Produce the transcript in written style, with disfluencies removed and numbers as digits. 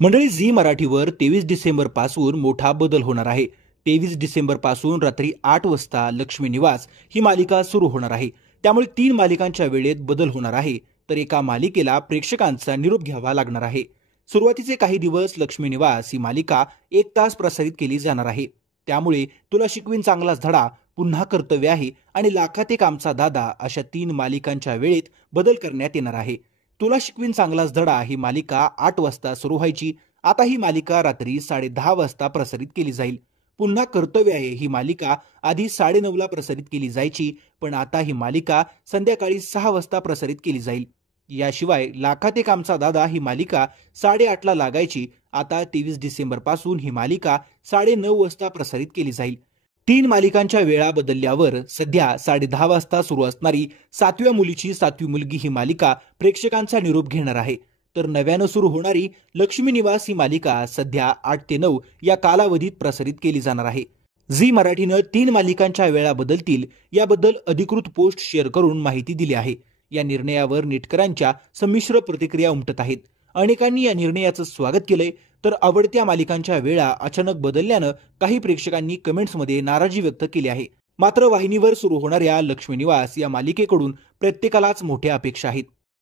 मंडळी, झी मराठीवर 23 डिसेंबर पासून मोठा बदल होणार आहे। 23 डिसेंबर पासून रात्री 8 वाजता लक्ष्मी निवास ही मालिका सुरू होणार आहे। त्यामुळे 3 मालिकांच्या वेळेत बदल होणार आहे, तर एका मालिकेला प्रेक्षकांचा निरोप घ्यावा लागणार आहे। सुरुवातीचे काही दिवस लक्ष्मी निवास ही मालिका 1 तास प्रसारित केली जाणार आहे। त्यामुळे तुला शिकवीन चांगलाच धडा, पुन्हा कर्तव्य आहे आणि लाखात एक आमचा दादा अशा 3 मालिकांच्या वेळेत बदल करण्यात येणार आहे। तुला शिकवीन चांगलाच धडा ही मालिका 8 वाजता सुरू व्हायची, आता ही मालिका रात्री 10:30 वाजता प्रसारित केली जाईल। पुन्हा कर्तव्य आहे ही मालिका आधी 9:30ला प्रसारित केली जायची, पण आता ही मालिका संध्याकाळी 6 वाजता प्रसारित केली जाईल। याशिवाय लाखात एक आमचा दादा ही मालिका 8:30ला लागायची, आता 23 डिसेंबर पासून ही मालिका 9:30 वाजता प्रसारित केली जाईल। 3 मालिकांच्या वेळा बदलल्यावर सध्या 10:30 वाजता सुरू असणारी 7व्या मुलीची 7वी मुलगी ही मालिका प्रेक्षकांचा निरोप घेणार आहे, तर नव्यानं सुरू होणारी लक्ष्मी निवास ही मालिका सध्या 8 ते 9 या कालावधीत प्रसारित केली जाणार आहे। झी मराठीनं 3 मालिकांच्या वेळा बदलतील याबद्दल अधिकृत पोस्ट शेअर करून माहिती दिली आहे। या निर्णयावर नेटकरांच्या संमिश्र प्रतिक्रिया उमटत आहेत। अनेकांनी या निर्णयाचं स्वागत केलंय, तर आवडत्या मालिकांच्या वेळा अचानक बदलल्यानं काही प्रेक्षकांनी कमेंट्समध्ये नाराजी व्यक्त केली आहे। मात्र वाहिनीवर सुरू होणाऱ्या लक्ष्मी निवास या मालिकेकडून प्रत्येकालाच मोठ्या अपेक्षा आहेत।